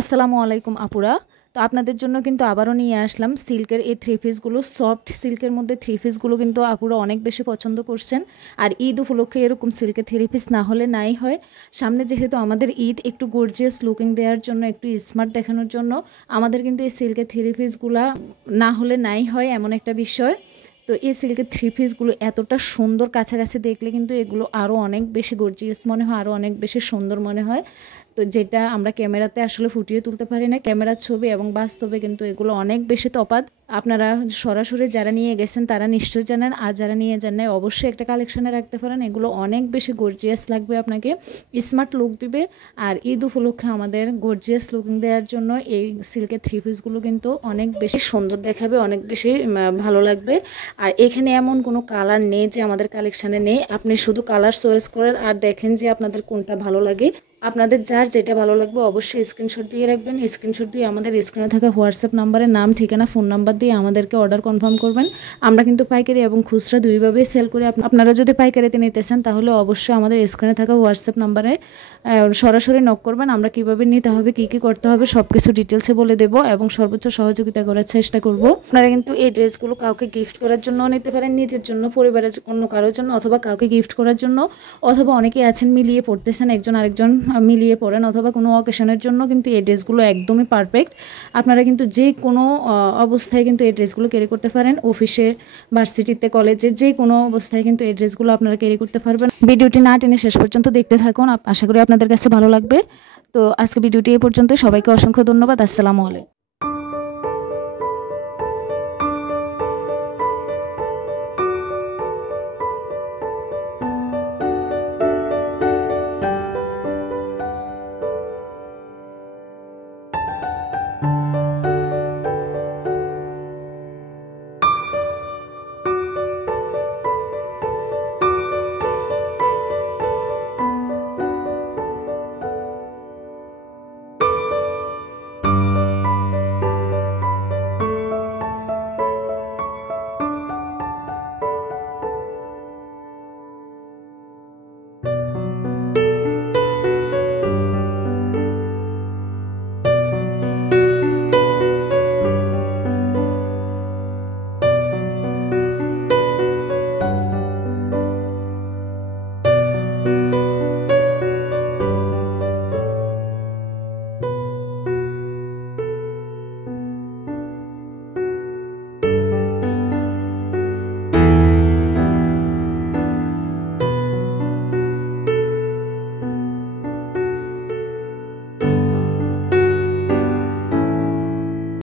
আসসালামু আলাইকুম আপুরা। তো আপনাদের জন্য কিন্তু আবারও নিয়ে আসলাম সিল্কের এই থ্রি পিসগুলো। সফট সিল্কের মধ্যে থ্রি পিসগুলো কিন্তু আপুরা অনেক বেশি পছন্দ করছেন। আর ঈদ উপলক্ষে এরকম সিল্কের থ্রি পিস না হলে নাই হয়। সামনে যেহেতু আমাদের ঈদ, একটু গর্জিয়াস লুকিং দেওয়ার জন্য, একটু স্মার্ট দেখানোর জন্য আমাদের কিন্তু এই সিল্কের থ্রি পিসগুলো না হলে নাই হয়, এমন একটা বিষয়। তো এই সিল্কের থ্রি পিসগুলো এতটা সুন্দর, কাছাকাছি দেখলে কিন্তু এগুলো আরও অনেক বেশি গর্জিয়াস মনে হয়, আরও অনেক বেশি সুন্দর মনে হয়। তো যেটা আমরা ক্যামেরাতে আসলে ফুটিয়ে তুলতে পারি না, ক্যামেরার ছবি এবং বাস্তবে কিন্তু এগুলো অনেক বেশি তফাৎ। আপনারা সরাসরি যারা নিয়ে গেছেন তারা নিশ্চয়ই জানেন, আর যারা নিয়ে যান নাই অবশ্যই একটা কালেকশানে রাখতে পারেন। এগুলো অনেক বেশি গর্জিয়াস লাগবে, আপনাকে স্মার্ট লুক দিবে। আর ঈদ উপলক্ষে আমাদের গর্জিয়াস লুকিং দেওয়ার জন্য এই সিল্কের থ্রি পিসগুলো কিন্তু অনেক বেশি সুন্দর দেখাবে, অনেক বেশি ভালো লাগবে। আর এখানে এমন কোনো কালার নেই যে আমাদের কালেকশানে নেই। আপনি শুধু কালার চয়েস করেন আর দেখেন যে আপনাদের কোনটা ভালো লাগে। আপনাদের যার যেটা ভালো লাগবে অবশ্যই স্ক্রিনশট দিয়ে রাখবেন। স্ক্রিনশট দিয়ে আমাদের স্ক্রিনে থাকা হোয়াটসঅ্যাপ নাম্বারে নাম, ঠিকানা, ফোন নাম্বার দিয়ে আমাদেরকে অর্ডার কনফার্ম করবেন। আমরা কিন্তু পাইকারি এবং খুচরা দুইভাবেই সেল করি। আপনারা যদি পাইকারিতে নিতে চান তাহলে অবশ্যই আমাদের স্ক্রিনে থাকা হোয়াটসঅ্যাপ নাম্বারে সরাসরি নক করবেন। আমরা কিভাবে নিতে হবে, কি কি করতে হবে সব কিছু ডিটেলসে বলে দেব এবং সর্বোচ্চ সহযোগিতা করার চেষ্টা করব। আপনারা কিন্তু এই ড্রেসগুলো কাউকে গিফট করার জন্য নিতে পারেন, নিজের জন্য, পরিবারের অন্য কারোর জন্য, অথবা কাউকে গিফট করার জন্য, অথবা অনেকেই আছেন মিলিয়ে পড়তেছেন, একজন আরেকজন মিলিয়ে পড়েন, অথবা কোনো অকেশনের জন্য কিন্তু এই ড্রেসগুলো একদমই পারফেক্ট। আপনারা কিন্তু যে কোনো অবস্থায় কিন্তু এই ড্রেসগুলো ক্যারি করতে পারেন। অফিসে, ভার্সিটিতে, কলেজে, যে কোনো অবস্থায় কিন্তু এই ড্রেসগুলো আপনারা ক্যারি করতে পারবেন। ভিডিওটি না টেনে শেষ পর্যন্ত দেখতে থাকুন, আশা করি আপনাদের কাছে ভালো লাগবে। তো আজকে ভিডিওটি এ পর্যন্ত। সবাইকে অসংখ্য ধন্যবাদ। আসসালামু আলাইকুম।